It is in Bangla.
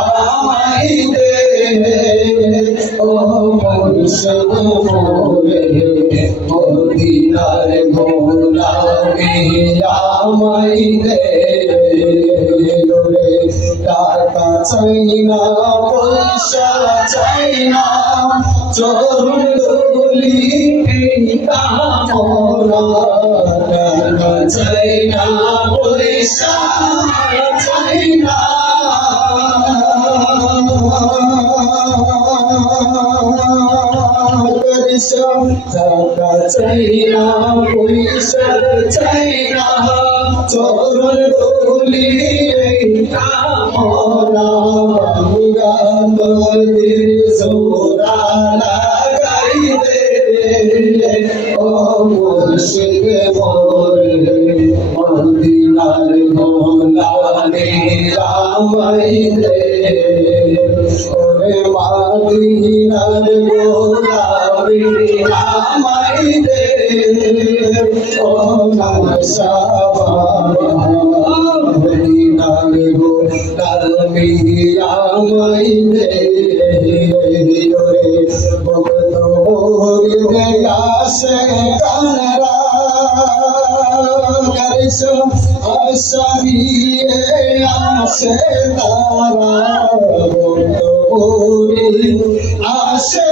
আমায় দে ও মুর্শিদ মোরে মদিনার গোলামি আমায় দে রে টাকা চাই না পয়সা চাই না চরণ ধুলি কামনা টাকা চাই না পয়সা চাই না টাকা চাই না পয়সা চাই না চরণ ধুলি কামনা মুরাদের জোড়া লাগাই দে ও মুর্শিদ মোরে মদিনার গোলামি আমায় দে ওরে মদিনার গোলামি আমায় দে ও মদিনার গোলামি আমায় দে ওরে ভক্ত হয়ে আসে কানরা করছো আশাবিয়ে আসে তারা ভক্ত হয়ে আসে